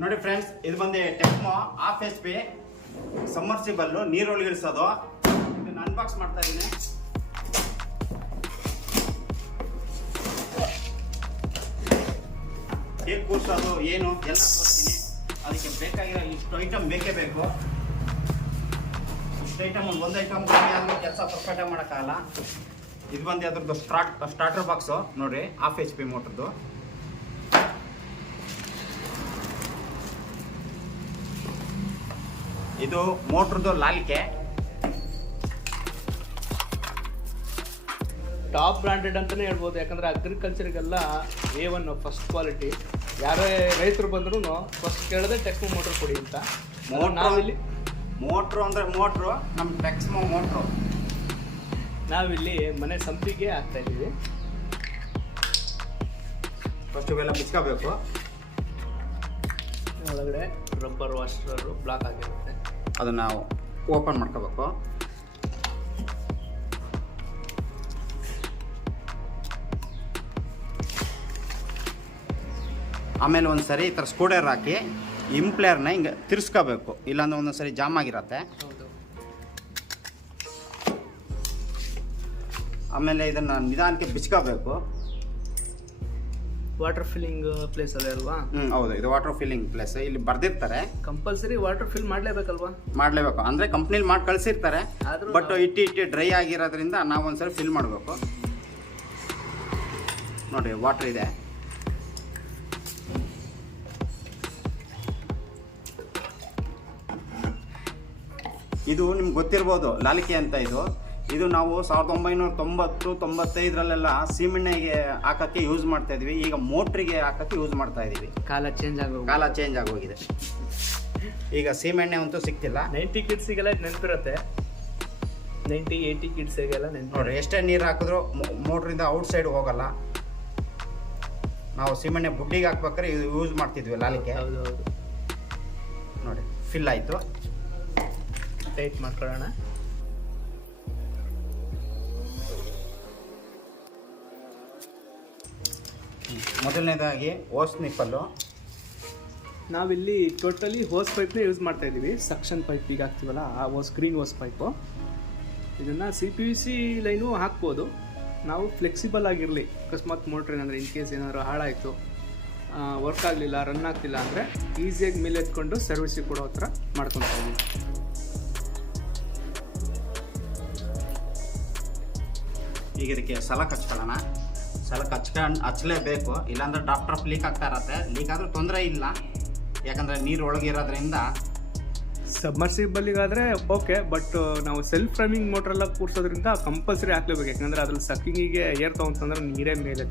ನೋಡಿ ಫ್ರೆಂಡ್ಸ್ ಇದು ಬಂದು Texmo half H P submersible ನೀರೊಳಗೆ ಇಳಿಸೋದು ಇದನ್ನ ಅನ್ಬಾಕ್ಸ್ ಮಾಡ್ತಾ ಇದ್ದೀನಿ. ಹೇಗೆ ಕೂರ್ಸೋದು, ಏನು, ಎಲ್ಲ ತೋರಿಸ್ತೀನಿ. ಅದಕ್ಕೆ ಬೇಕಾಗಿರೋ ಇಷ್ಟು ಐಟಮ್ ಬೇಕೇ ಬೇಕು. ಇಷ್ಟು ಐಟಮ್ ಒಂದು ಒಂದು ಐಟಮ್ ಕಮ್ಮಿ ಆದ್ಮೇಲೆ ಕೆಲಸ ಪರ್ಫೆಕ್ಟಾಗಿ ಮಾಡೋಕ್ಕಾಗಲ್ಲ. ಇದು ಬಂದು ಅದ್ರದ್ದು ಸ್ಟಾರ್ಟ್ ಸ್ಟಾರ್ಟರ್ ಬಾಕ್ಸು ನೋಡ್ರಿ ಆಫ್ ಎಚ್ ಪಿ ಮೋಟ್ರದ್ದು ಇದು ಮೋಟ್ರದ್ದು ಲಾಲ್ಕೆ. ಟಾಪ್ ಬ್ರಾಂಡೆಡ್ ಅಂತಲೇ ಹೇಳ್ಬೋದು. ಯಾಕಂದರೆ ಅಗ್ರಿಕಲ್ಚರಿಗೆಲ್ಲ ಎ ಒನ್ ಫಸ್ಟ್ ಕ್ವಾಲಿಟಿ ಯಾರೇ ರೈತರು ಬಂದ್ರೂ ಫಸ್ಟ್ ಕೇಳದೆ ಟೆಕ್ಸ್ ಮೋಟ್ರ್ ಕೊಡಿ ಅಂತ. ನಾವಿಲ್ಲಿ ಮೋಟ್ರು ಅಂದರೆ ಮೋಟ್ರು ನಮ್ಮ ಟೆಕ್ಸ್ ಮೋಟ್ರು. ನಾವಿಲ್ಲಿ ಮನೆ ಸಂಪಿಗೆ ಹಾಕ್ತಾ ಇದ್ದೀವಿ. ಫಸ್ಟ್ ಇವೆಲ್ಲ ಮುಚ್ಕೋಬೇಕು. ಒಳಗಡೆ ರಬ್ಬರ್ ವಾಷರು ಬ್ಲಾಕ್ ಆಗಿರುತ್ತೆ. ಅದನ್ನ ಓಪನ್ ಮಾಡ್ಕೋಬೇಕು. ಆಮೇಲೆ ಒಂದು ಸರಿ ಈ ಥರ ಸ್ಕೂಡರ್ ಹಾಕಿ ಇಂಪ್ಲೇಯರ್ನ ಹಿಂಗೆ ತಿರ್ಸ್ಕೋಬೇಕು. ಇಲ್ಲಾಂದ್ರೆ ಒಂದೊಂದು ಸರಿ ಜಾಮ್ ಆಗಿರತ್ತೆ. ಆಮೇಲೆ ಇದನ್ನು ನಿಧಾನಕ್ಕೆ ಬಿಚ್ಕೋಬೇಕು. ವಾಟರ್ ಫಿಲ್ಲಿಂಗ್ ಪ್ಲೇಸ್ ಅದೇ ಅಲ್ವಾ? ಹ್ಞೂ ಹೌದು ಇದು ವಾಟರ್ ಫಿಲ್ಲಿಂಗ್ ಪ್ಲೇಸ್ ಇಲ್ಲಿ ಬರ್ದಿರ್ತಾರೆ. ಕಂಪಲ್ಸರಿ ವಾಟರ್ ಫಿಲ್ ಮಾಡ್ಲೇಬೇಕಲ್ವಾ? ಮಾಡಲೇಬೇಕು. ಅಂದರೆ ಕಂಪ್ನಿಲಿ ಮಾಡಿ ಕಳಿಸಿರ್ತಾರೆ ಆದ್ರೂ ಬಟ್ ಇಟ್ಟಿ ಇಟ್ಟಿ ಡ್ರೈ ಆಗಿರೋದ್ರಿಂದ ನಾವು ಒಂದ್ಸರಿ ಫಿಲ್ ಮಾಡಬೇಕು. ನೋಡಿ ವಾಟರ್ ಇದೆ. ಇದು ನಿಮ್ಗೆ ಗೊತ್ತಿರ್ಬೋದು ಲಾಲಿಕೆ ಅಂತ ಇದು. ಇದು ನಾವು ಸಾವಿರದ ಒಂಬೈನೂರ ತೊಂಬತ್ತು ತೊಂಬತ್ತೈದರಲ್ಲೆಲ್ಲ ಸೀಮೆಣ್ಣೆಗೆ ಹಾಕಕ್ಕೆ ಯೂಸ್ ಮಾಡ್ತಾ ಇದ್ವಿ. ಈಗ ಮೋಟ್ರಿಗೆ ಹಾಕಕ್ಕೆ ಯೂಸ್ ಮಾಡ್ತಾ ಇದೀವಿ ಕಾಲ ಚೇಂಜ್ ಆಗೋ ಕಾಲ ಚೇಂಜ್ ಆಗೋಗಿದೆ ಈಗ ಸೀಮೆಣ್ಣೆ ಅಂತೂ ಸಿಗ್ತಿಲ್ಲ ನೈಂಟಿ ಕಿಡ್ಸಿಗೆಲ್ಲ ನೆನಪಿರುತ್ತೆ. ನೈಂಟಿ ಏಯ್ಟಿ ಕಿಡ್ಸಿಗೆಲ್ಲ ನೆನಪು ನೋಡ್ರಿ ಎಷ್ಟೇ ನೀರು ಹಾಕಿದ್ರು ಮೋಟ್ರಿಂದ ಔಟ್ ಸೈಡ್ ಹೋಗಲ್ಲ. ನಾವು ಸೀಮೆಣ್ಣೆ ಬುಡ್ಡಿಗೆ ಹಾಕ್ಬೇಕಾದ್ರೆ ಇದು ಯೂಸ್ ಮಾಡ್ತಿದ್ವಿ ಲಾಲಿಕೆ. ಹೌದು ಹೌದು ನೋಡಿ ಫಿಲ್ ಆಯಿತು. ಟೈಟ್ ಮಾಡ್ಕೊಳ್ಳೋಣ. ಮೊದಲನೇದಾಗಿ ಓಸ್ ನಿಪ್ಪಲ್ಲು ನಾವಿಲ್ಲಿ ಟೋಟಲಿ ಹೋಸ್ ಪೈಪ್ನೇ ಯೂಸ್ ಮಾಡ್ತಾ ಇದ್ದೀವಿ. ಸಕ್ಷನ್ ಪೈಪ್ ಈಗ ಹಾಕ್ತೀವಲ್ಲ ಆ ಹೋಸ್ ಗ್ರೀನ್ ಹೋಸ್ ಪೈಪು ಇದನ್ನು C P U C line ಹಾಕ್ಬೋದು. ನಾವು ಫ್ಲೆಕ್ಸಿಬಲ್ ಆಗಿರಲಿ. ಅಕಸ್ಮಾತ್ ಮೋಟ್ರ್ ಏನಂದರೆ ಇನ್ ಕೇಸ್ ಏನಾದರೂ ಹಾಳಾಯಿತು ವರ್ಕ್ ಆಗಲಿಲ್ಲ ರನ್ ಆಗ್ತಿಲ್ಲ ಅಂದರೆ ಈಸಿಯಾಗಿ ಮೇಲೆ ಎತ್ಕೊಂಡು ಸರ್ವಿಸಿಗೆ ಕೊಡೋ ಹತ್ರ ಮಾಡ್ಕೊತಾ ಇದ್ದೀವಿ. ಈಗ ಇದಕ್ಕೆ ಸಲ ಹಚ್ಕೊಳ್ಳೋಣ ಸಲಕ್ ಹಚ್ಕೊಂಡು ಹಚ್ಲೇಬೇಕು, ಇಲ್ಲಾಂದ್ರೆ ಡ್ರಾಪ್ ಲೀಕ್ ಆಗ್ತಾ ಇರತ್ತೆ. ಲೀಕ್ ಆದರೂ ತೊಂದರೆ ಇಲ್ಲ. ಯಾಕಂದರೆ ನೀರು ಒಳಗಿರೋದ್ರಿಂದ ಸಬ್ಮರ್ಸಿಬಲ್ಲಿಗಾದರೆ ಓಕೆ ಬಟ್ ನಾವು ಸೆಲ್ಫ್ ರನ್ನಿಂಗ್ ಮೋಟ್ರೆಲ್ಲ ಕೂರ್ಸೋದ್ರಿಂದ ಕಂಪಲ್ಸರಿ ಹಾಕ್ಲೇಬೇಕು. ಯಾಕಂದರೆ ಅದ್ರಲ್ಲಿ ಸಕ್ಕಿಂಗಿಗೆ ಏರ್ ತೊಗೊಂತಂದ್ರೆ ನೀರೇ ಮೇಲೆ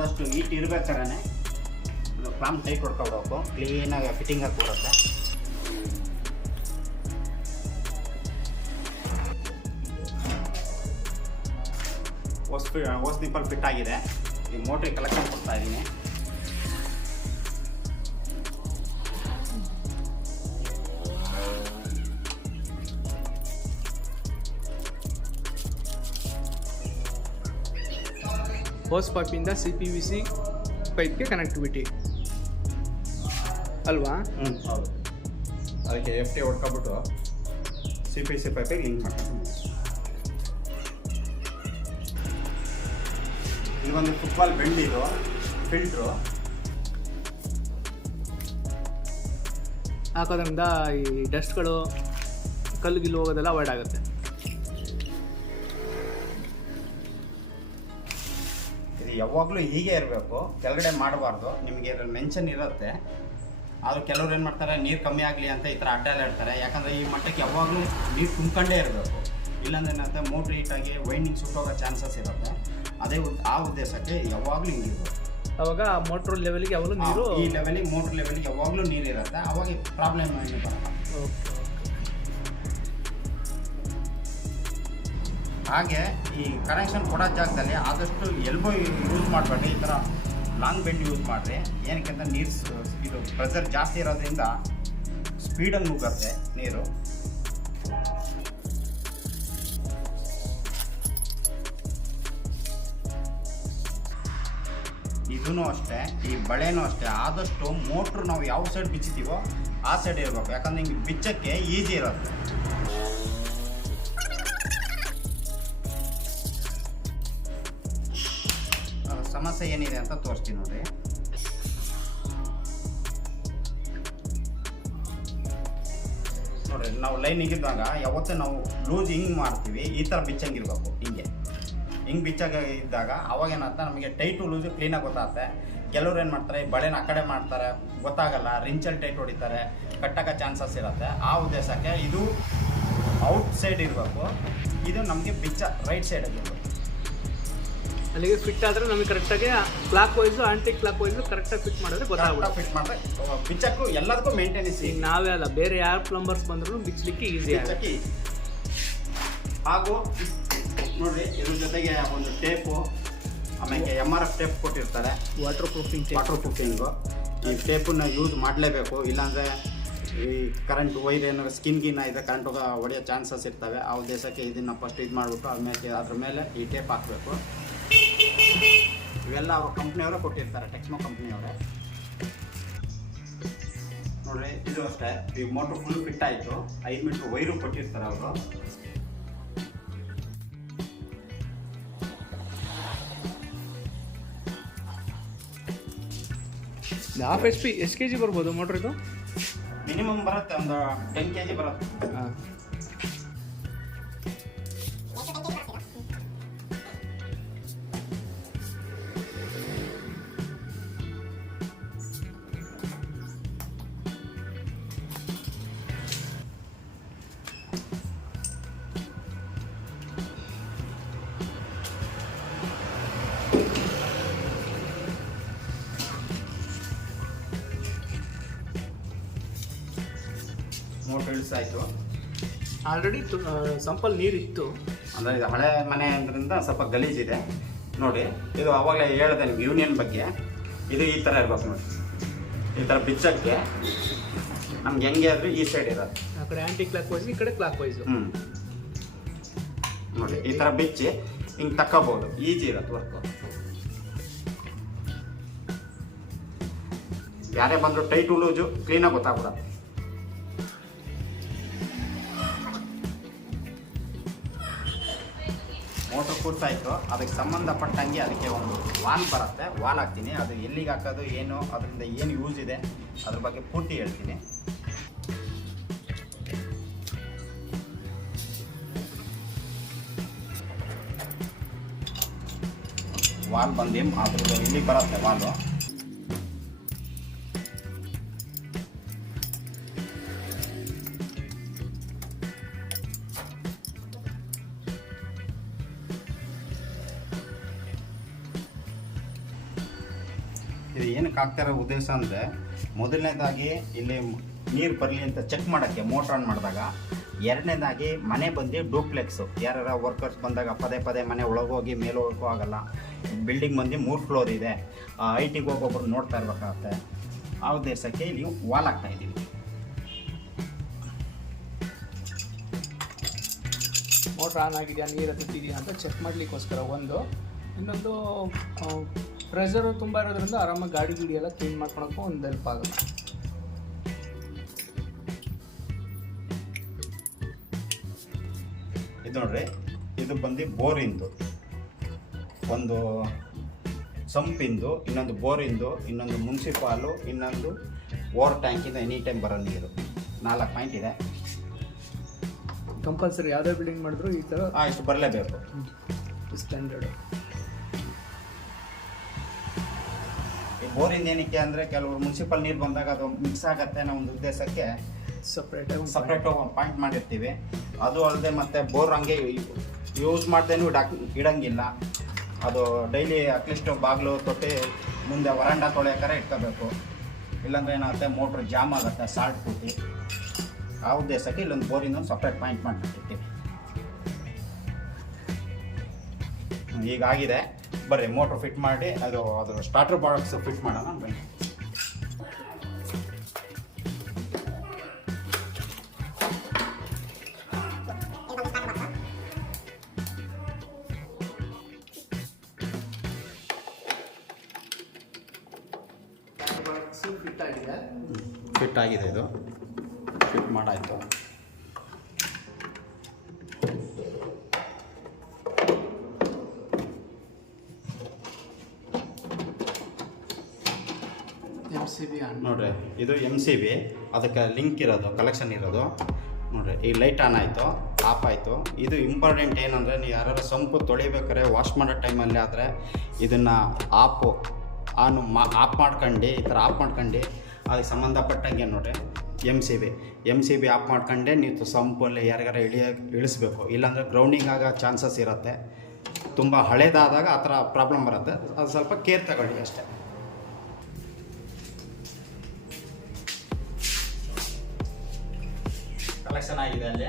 ಆದಷ್ಟು ಈಟ್ ಇರ್ಬೇಕಾದ್ರೆ ಕ್ಲಾಮ್ ಟೈಟ್ ಹೊಡ್ಕೊಬಿಡ್ಬೇಕು ಕ್ಲೀನಾಗಿ ಫಿಟ್ಟಿಂಗ್ ಆಗಿ ಕೊಡುತ್ತೆ. ಹೊಸ್ ಹೊಸ ನಿಪ್ಪಲ್ ಫಿಟ್ಟಾಗಿದೆ ಈ ಮೋಟ್ರಿಗೆ ಕಲೆಕ್ಷನ್ ಕೊಡ್ತಾ ಇದ್ದೀನಿ. ಹೋಸ್ ಪೈಪಿಂದ ಸಿ ಪಿ ವಿ ಸಿ ಪೈಪ್ಗೆ ಕನೆಕ್ಟಿವಿಟಿ ಅಲ್ವಾ? ಹ್ಞೂ ಹೌದು. ಅದಕ್ಕೆ ಎಫ್ ಟಿ ಹೊಡ್ಕೊಬಿಟ್ಟು ಸಿ ಪಿ ಸಿ ಪೈಪಿಗೆ ಲಿಂಕ್ ಮಾಡ್ಕೊಂಡು ಇದು ಒಂದು ಫುಟ್ಬಾಲ್ ಬೆಂಡ್ ಇದು ಫಿಲ್ಟ್ರು ಹಾಕೋದ್ರಿಂದ ಈ ಡಸ್ಟ್ಗಳು ಕಲ್ಲು ಗಿಲ್ಲು ಹೋಗೋದೆಲ್ಲ ಅವಾಯ್ಡ್ ಆಗುತ್ತೆ. ಇದು ಯಾವಾಗಲೂ ಹೀಗೆ ಇರಬೇಕು. ಕೆಳಗಡೆ ಮಾಡಬಾರ್ದು. ನಿಮಗೆ ಮೆನ್ಷನ್ ಇರುತ್ತೆ. ಆದರೂ ಕೆಲವ್ರು ಏನು ಮಾಡ್ತಾರೆ ನೀರು ಕಮ್ಮಿ ಆಗಲಿ ಅಂತ ಈ ಥರ ಅಡ್ಡ ಎಲ್ಲ ಇಡ್ತಾರೆ ಯಾಕಂದರೆ ಈ ಮಟ್ಟಕ್ಕೆ ಯಾವಾಗಲೂ ನೀರು ತುಂಬ್ಕೊಂಡೇ ಇರಬೇಕು. ಇಲ್ಲಾಂದ್ರೆ ಏನಂತೆ ಮೋಟ್ರ್ ಹೀಟಾಗಿ ವೈಂಡಿಂಗ್ ಸುಟ್ಟೋಗೋ ಚಾನ್ಸಸ್ ಇರುತ್ತೆ. ಅದೇ ಆ ಉದ್ದೇಶಕ್ಕೆ ಯಾವಾಗಲೂ ಹಿಂಗಿರ್ಬೇಕು ಅವಾಗ ಮೋಟ್ರ್ ಲೆವೆಲ್ಗೆ ಯಾವಾಗಲೂ ನೀರು ಈ ಲೆವೆಲಿಗೆ ಮೋಟ್ರ್ ಲೆವೆಲ್ಗೆ ಯಾವಾಗಲೂ ನೀರು ಇರುತ್ತೆ. ಅವಾಗ ಪ್ರಾಬ್ಲಮ್ ಏನು ಬರಲ್ಲ. ಓಕೆ ಹಾಗೆ ಈ ಕನೆಕ್ಷನ್ ಕೊಡೋ ಜಾಗದಲ್ಲಿ ಆದಷ್ಟು ಎಲ್ಬೋ ಯೂಸ್ ಮಾಡಬೇಡಿ, ಈ ಥರ ಲಾಂಗ್ ಬೆಂಡ್ ಯೂಸ್ ಮಾಡಿರಿ. ಏನಕ್ಕೆ ಅಂತ ನೀರು ಇದು ಪ್ರೆಷರ್ ಜಾಸ್ತಿ ಇರೋದ್ರಿಂದ ಸ್ಪೀಡಲ್ಲಿ ನುಗ್ಗತ್ತೆ ನೀರು. ಇದೂ ಅಷ್ಟೇ, ಈ ಬಳೆನೂ ಅಷ್ಟೇ. ಆದಷ್ಟು ಮೋಟ್ರು ನಾವು ಯಾವ ಸೈಡ್ ಬಿಚ್ಚಿತೀವೋ ಆ ಸೈಡ್ ಇರಬೇಕು. ಯಾಕಂದ್ರೆ ಹಿಂಗೆ ಬಿಚ್ಚಕ್ಕೆ ಈಸಿ ಇರುತ್ತೆ. ಸಮಸ್ಯೆ ಏನಿದೆ ಅಂತ ತೋರಿಸ್ತೀನಿ ನೋಡ್ರಿ ನೋಡ್ರಿ, ನಾವು ಲೈನ್ ಇದ್ದಾಗ ಯಾವತ್ತೂ ನಾವು ಲೂಸ್ ಹಿಂಗೆ ಮಾಡ್ತೀವಿ, ಈ ಥರ ಬಿಚ್ಚಂಗಿರ್ಬೇಕು, ಹಿಂಗೆ. ಹಿಂಗೆ ಬಿಚ್ಚಾಗ ಇದ್ದಾಗ ಅವಾಗ ಏನಾಗುತ್ತೆ ನಮಗೆ ಟೈಟು ಲೂಸು ಕ್ಲೀನಾಗಿ ಗೊತ್ತಾಗುತ್ತೆ. ಕೆಲವ್ರು ಏನು ಮಾಡ್ತಾರೆ ಬಳೆನ ಆ ಕಡೆ ಮಾಡ್ತಾರೆ, ಗೊತ್ತಾಗಲ್ಲ ರಿಂಚಲ್ಲಿ ಟೈಟ್ ಹೊಡಿತಾರೆ ಕಟ್ಟಕ್ಕೆ ಚಾನ್ಸಸ್ ಇರುತ್ತೆ. ಆ ಉದ್ದೇಶಕ್ಕೆ ಇದು ಔಟ್ ಸೈಡ್ ಇರಬೇಕು. ಇದು ನಮಗೆ ಬಿಚ್ಚ ರೈಟ್ ಸೈಡಲ್ಲಿ ಇರಬೇಕು. ಅಲ್ಲಿಗೆ ಫಿಟ್ ಆದರೆ ನಮಗೆ ಕರೆಕ್ಟಾಗಿ clockwise anticlockwise ಕರೆಕ್ಟಾಗಿ ಫಿಟ್ ಮಾಡಿದ್ರೆ ಗೊತ್ತಾಗುತ್ತೆ ಫಿಟ್ ಮಾಡಿದ್ರೆ ಬಿಚ್ಚಕ್ಕೂ ಎಲ್ಲದಕ್ಕೂ ಮೇಂಟೆನೆನ್ಸ್ ಈಗ ನಾವೇ ಅಲ್ಲ ಬೇರೆ ಯಾರ ಪ್ಲಂಬರ್ಸ್ ಬಂದ್ರು ಬಿಚ್ಚಲಿಕ್ಕೆ ಈಸಿ ಆಗುತ್ತೆ. ಹಾಗೂ ನೋಡ್ರಿ ಇದ್ರ ಜೊತೆಗೆ ಒಂದು ಟೇಪು ಆಮೇಲೆ ಎಂ ಆರ್ ಎಫ್ ಟೇಪ್ ಕೊಟ್ಟಿರ್ತಾರೆ. ವಾಟರ್ ಪ್ರೂಫಿಂಗ್ ವಾಟರ್ ಪ್ರೂಫಿಂಗು ಈ ಟೇಪನ್ನ ಯೂಸ್ ಮಾಡಲೇಬೇಕು. ಇಲ್ಲಾಂದರೆ ಈ ಕರೆಂಟ್ ವೈರ್ ಏನಾದ್ರು ಸ್ಕಿನ್ ಗಿನ್ ಇದೆ ಕರೆಂಟ್ ಹೊಡೆಯೋ ಚಾನ್ಸಸ್ ಇರ್ತವೆ. ಆ ಉದ್ದೇಶಕ್ಕೆ ಇದನ್ನು ಫಸ್ಟ್ ಇದು ಮಾಡಿಬಿಟ್ಟು ಆಮೇಲೆ ಅದ್ರ ಮೇಲೆ ಈ ಟೇಪ್ ಹಾಕಬೇಕು. ಇವೆಲ್ಲ ಅವ್ರ ಕಂಪ್ನಿಯವರೇ ಕೊಟ್ಟಿರ್ತಾರೆ ಟೆಕ್ಸ್ಮೋ ಕಂಪ್ನಿಯವರೇ ನೋಡ್ರಿ ಇದು ಅಷ್ಟೇ. ಈ ಮೋಟ್ರ್ ಫುಲ್ ಫಿಟ್ ಆಯಿತು. ಐದು ಮೀಟ್ರ್ ವೈರು ಕೊಟ್ಟಿರ್ತಾರೆ ಅವರು. ಹಾಫ್ ಎಚ್ ಪಿ ಎಷ್ಟು ಕೆ ಜಿ ಬರ್ಬೋದು ಮೋಟ್ರ್ ಇದು? ಮಿನಿಮಮ್ ಬರುತ್ತೆ ಒಂದು ಟೆನ್ ಕೆ ಜಿ ಬರುತ್ತೆ. ಹಾಂ ಆಯಿತು. ಆಲ್ರೆಡಿ ಸಂಪಲ್ ನೀರಿತ್ತು. ಅಂದರೆ ಇದು ಹಳೆ ಮನೆ ಅಂದ್ರಿಂದ ಸ್ವಲ್ಪ ಗಲೀಜಿದೆ ನೋಡಿ ಇದು ಅವಾಗಲೇ ಹೇಳಿದೆ ನಿಮ್ಗೆ ಯೂನಿಯನ್ ಬಗ್ಗೆ. ಇದು ಈ ಥರ ಇರ್ಬೇಕು ನೋಡಿ. ಈ ಥರ ಬಿಚ್ಚಕ್ಕೆ ನಮ್ಗೆ ಹೆಂಗೆ ಆದರೂ ಈ ಸೈಡ್ ಇರೋದು. ಆ ಕಡೆ ಆ್ಯಂಟಿ ಕ್ಲಾಕ್ ವೈಸ್ ಈ ಕಡೆ ಕ್ಲಾಕ್ ವೈಸ್ ಹ್ಞೂ ನೋಡಿ ಈ ಥರ ಬಿಚ್ಚಿ ಹಿಂಗೆ ತಕ್ಕೋಬೋದು. ಈಜಿ ಇರುತ್ತೆ ವರ್ಕು ಯಾರೇ ಬಂದರೂ ಟೈಟ್ ಲೂಜು ಕ್ಲೀನಾಗಿ ಗೊತ್ತಾಗ್ಬಿಡತ್ತೆ. ಮೋಟ್ರ್ ಕೂರ್ಸಾಯಿತು ಅದಕ್ಕೆ ಸಂಬಂಧಪಟ್ಟಂಗೆ ಅದಕ್ಕೆ ಒಂದು ವಾಲ್ ಬರುತ್ತೆ. ವಾಲ್ ಹಾಕ್ತೀನಿ. ಅದು ಎಲ್ಲಿಗೆ ಹಾಕೋದು, ಏನು, ಅದರಿಂದ ಏನು ಯೂಸ್ ಇದೆ, ಅದ್ರ ಬಗ್ಗೆ ಪೂರ್ತಿ ಹೇಳ್ತೀನಿ. ವಾಲ್ ಬಂದು ಅದ್ರದ್ದು ಎಲ್ಲಿಗೆ ಬರುತ್ತೆ ವಾಲು? ಏನಕ್ಕೆ ಹಾಕ್ತಾರೋ ಉದ್ದೇಶ ಅಂದರೆ ಮೊದಲನೇದಾಗಿ ಇಲ್ಲಿ ನೀರು ಬರಲಿ ಅಂತ ಚೆಕ್ ಮಾಡೋಕ್ಕೆ ಮೋಟ್ರ್ ಆನ್ ಮಾಡಿದಾಗ, ಎರಡನೇದಾಗಿ ಮನೆ ಬಂದು ಡೂಪ್ಲೆಕ್ಸು ಯಾರ ವರ್ಕರ್ಸ್ ಬಂದಾಗ ಪದೇ ಪದೇ ಮನೆ ಒಳಗೋಗಿ ಮೇಲೆ ಹೋಗೋಕ್ಕೂ ಆಗಲ್ಲ. ಬಿಲ್ಡಿಂಗ್ ಬಂದು ಮೂರು ಫ್ಲೋರ್ ಇದೆ. ಟಿಗೆ ಹೋಗೋಬ್ರು ನೋಡ್ತಾ ಇರ್ಬೇಕಾಗತ್ತೆ. ಆ ಉದ್ದೇಶಕ್ಕೆ ಇಲ್ಲಿ ವಾಲ್ ಆಗ್ತಾ ಇದ್ದೀವಿ. ಮೋಟ್ರ್ ಆನ್ ಆಗಿದೆಯಾ, ನೀರು ಹತ್ತಿದೆಯಾ ಅಂತ ಚೆಕ್ ಮಾಡಲಿಕ್ಕೋಸ್ಕರ ಒಂದು. ಇನ್ನೊಂದು ಪ್ರೆಷರ್ ತುಂಬ ಇರೋದ್ರಿಂದ ಆರಾಮಾಗಿ ಗಾಡಿ ಗಿಡಿ ಎಲ್ಲ ಕ್ಲೀನ್ ಮಾಡ್ಕೊಳಕ್ಕೂ ಒಂದು ಹೆಲ್ಪ್ ಆಗುತ್ತೆ. ಇದು ನೋಡ್ರಿ ಇದು ಬಂದು ಬೋರಿಂದು. ಒಂದು ಸಂಪಿಂದು ಇನ್ನೊಂದು ಬೋರಿಂದು ಇನ್ನೊಂದು ಮುನ್ಸಿಪಾಲು ಇನ್ನೊಂದು ಓವರ್ ಟ್ಯಾಂಕಿಂದ ಎನಿ ಟೈಮ್ ಬರೋ ನೀರು. ನಾಲ್ಕು ಪಾಯಿಂಟ್ ಇದೆ. ಕಂಪಲ್ಸರಿ ಯಾವುದೇ ಬಿಲ್ಡಿಂಗ್ ಮಾಡಿದ್ರು ಈ ಥರ ಇಷ್ಟು ಬರಲೇಬೇಕು. ಸ್ಟ್ಯಾಂಡರ್ಡ್ ಬೋರಿಂದ ಏನಕ್ಕೆ ಅಂದರೆ ಕೆಲವರು ಮುನ್ಸಿಪಲ್ ನೀರು ಬಂದಾಗ ಅದು ಮಿಕ್ಸ್ ಆಗತ್ತೆ ಅನ್ನೋ ಒಂದು ಉದ್ದೇಶಕ್ಕೆ ಸಪ್ರೇಟಾಗಿ ಸಪ್ರೇಟ್ ಒಂದು ಪಾಯಿಂಟ್ ಮಾಡಿರ್ತೀವಿ. ಅದು ಅಲ್ಲದೆ ಮತ್ತೆ ಬೋರ್ ಹಂಗೆ ಯೂಸ್ ಮಾಡ್ದೇನು ಇಡಕ್ ಇಡಂಗಿಲ್ಲ. ಅದು ಡೈಲಿ ಅಟ್ಲೀಸ್ಟ್ ಬಾಗಿಲು ತೊಟ್ಟಿ ಮುಂದೆ ವರಂಡ ತೊಳೆಯೋಕ್ಕಾರೆ ಇಟ್ಕೋಬೇಕು. ಇಲ್ಲಾಂದ್ರೆ ಏನಾಗುತ್ತೆ ಮೋಟ್ರ್ ಜಾಮ್ ಆಗುತ್ತೆ ಸಾಲ್ಟ್ ಕೂತಿ ಆ ಉದ್ದೇಶಕ್ಕೆ ಇಲ್ಲೊಂದು ಬೋರಿಂದ ಒಂದು ಸಪ್ರೇಟ್ ಪಾಯಿಂಟ್ ಮಾಡಿಬಿಟ್ಟಿರ್ತೀವಿ. ಈಗ ಆಗಿದೆ. ಬರ್ರಿ ಮೋಟ್ರ್ ಫಿಟ್ ಮಾಡಿ ಅದು ಅದು ಸ್ಟಾರ್ಟರ್ ಬಾಕ್ಸ್ ಫಿಟ್ ಮಾಡೋಣ ಬನ್ನಿ. ನೋಡ್ರಿ, ಇದು ಎಂ ಸಿ ಬಿ ಅದಕ್ಕೆ ಲಿಂಕ್ ಇರೋದು ಕಲೆಕ್ಷನ್ ಇರೋದು. ನೋಡ್ರಿ, ಈ ಲೈಟ್ ಆನ್ ಆಯಿತು ಆಫ್ ಆಯಿತು. ಇದು ಇಂಪಾರ್ಟೆಂಟ್ ಏನಂದರೆ, ನೀವು ಯಾರು ಸಂಪು ತೊಳಿಬೇಕಾದ್ರೆ ವಾಶ್ ಮಾಡೋ ಟೈಮಲ್ಲಿ ಆದರೆ, ಇದನ್ನು ಆಪು ಆನು ಮಾ ಆಫ್ ಮಾಡ್ಕೊಂಡು, ಈ ಥರ ಆಫ್ ಮಾಡ್ಕೊಂಡು, ಅದಕ್ಕೆ ಸಂಬಂಧಪಟ್ಟಂಗೆ ನೋಡ್ರಿ M C B M C B off ಮಾಡ್ಕೊಂಡೆ ನೀವು ಸಂಪಲ್ಲಿ ಯಾರಿಗಾರ ಇಳಿಯ, ಇಳಿಸ್ಬೇಕು. ಇಲ್ಲಾಂದರೆ ಗ್ರೌಂಡಿಂಗ್ ಆಗೋ ಚಾನ್ಸಸ್ ಇರುತ್ತೆ. ತುಂಬ ಹಳೇದಾದಾಗ ಆ ಥರ ಪ್ರಾಬ್ಲಮ್ ಬರುತ್ತೆ. ಅದು ಸ್ವಲ್ಪ ಕೇರ್ ತಗೊಳ್ಳಿ ಅಷ್ಟೇ. ಕಲೆಕ್ಷನ್ ಆಗಿದೆ ಅಲ್ಲಿ.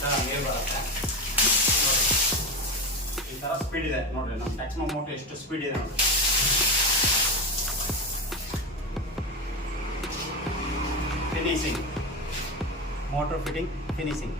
ಥರ ಬರುತ್ತೆ. ನೋಡಿ. ಈ ಥರ ಸ್ಪೀಡ್ ಇದೆ ನೋಡ್ರಿ ನಮ್ಮ ಮ್ಯಾಕ್ಸಿಮಮ್ ಮೋಟರ್ ಎಷ್ಟು ಸ್ಪೀಡ್ ಇದೆ ನೋಡಿ ಫಿನಿಶಿಂಗ್ ಮೋಟರ್ ಫಿಟ್ಟಿಂಗ್ ಫಿನಿಶಿಂಗ್